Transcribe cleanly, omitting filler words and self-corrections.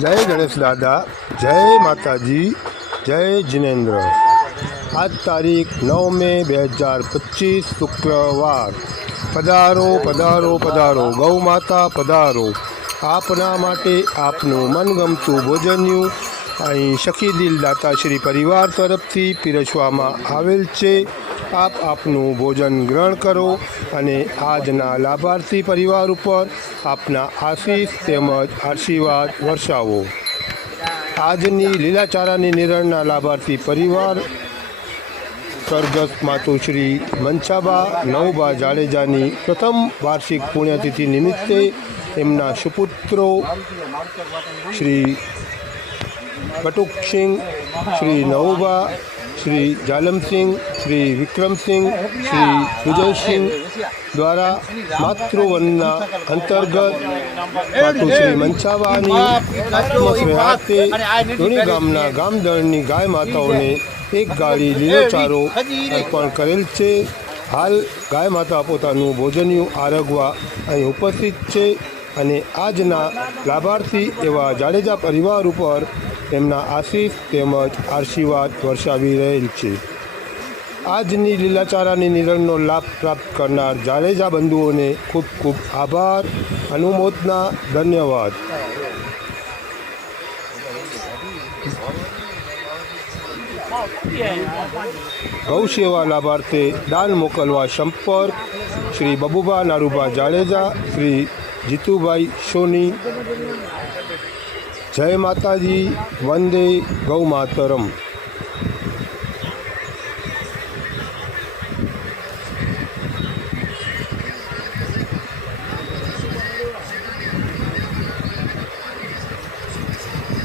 જય ગણેશ દાદા, જય માતાજી, જય જિનેન્દ્ર। આજ તારીખ 9 મે 2025 શુક્રવાર। પધારો પધારો પધારો, ગૌ માતા પધારો। આપના માટે આપનું મનગમતું ભોજન્યું અહીં સખીદિલ દાતાશ્રી પરિવાર તરફથી પીરસવામાં આવેલ છે। આપ આપનું ભોજન ગ્રહણ કરો અને આજના લાભાર્થી પરિવાર ઉપર આપના આશીષ તેમજ આશીર્વાદ વર્ષાવો। આજની લીલાચારાની નિરણના લાભાર્થી પરિવાર સ્વર્ગસ્થ માતુશ્રી મનસાબા નવબા જાડેજાની પ્રથમ વાર્ષિક પુણ્યતિથિ નિમિત્તે એમના સુપુત્રો શ્રી બટુકસિંહ, શ્રી નવબા, શ્રી જાલમસિંહ, શ્રી વિક્રમસિંહ, શ્રી વિજયસિંહ દ્વારા માતૃવંદના અંતર્ગત માતુશ્રી મનસાબાની આત્મશ્રેયાર્થે ધોણી ગામના ગામદળની ગાય માતાઓને એક ગાડી લીલોચારો અર્પણ કરેલ છે। હાલ ગાય માતા પોતાનું ભોજનિયું આરગવા અહીં ઉપસ્થિત છે અને આજના લાભાર્થી એવા જાડેજા પરિવાર ઉપર એમના આશીષ તેમજ આશીર્વાદ વર્ષાવી રહેલ છે। આજની લીલાચારાની નિરણનો લાભ પ્રાપ્ત કરનાર જાડેજા બંધુઓને ખૂબ ખૂબ આભાર, અનુમોદના, ધન્યવાદ। ગૌસેવા લાભાર્થે દાન મોકલવા સંપર્ક શ્રી બબુભા નારુભા જાડેજા, શ્રી જીતુભાઈ સોની। જય માતાજી, વંદે ગૌ માતરમ।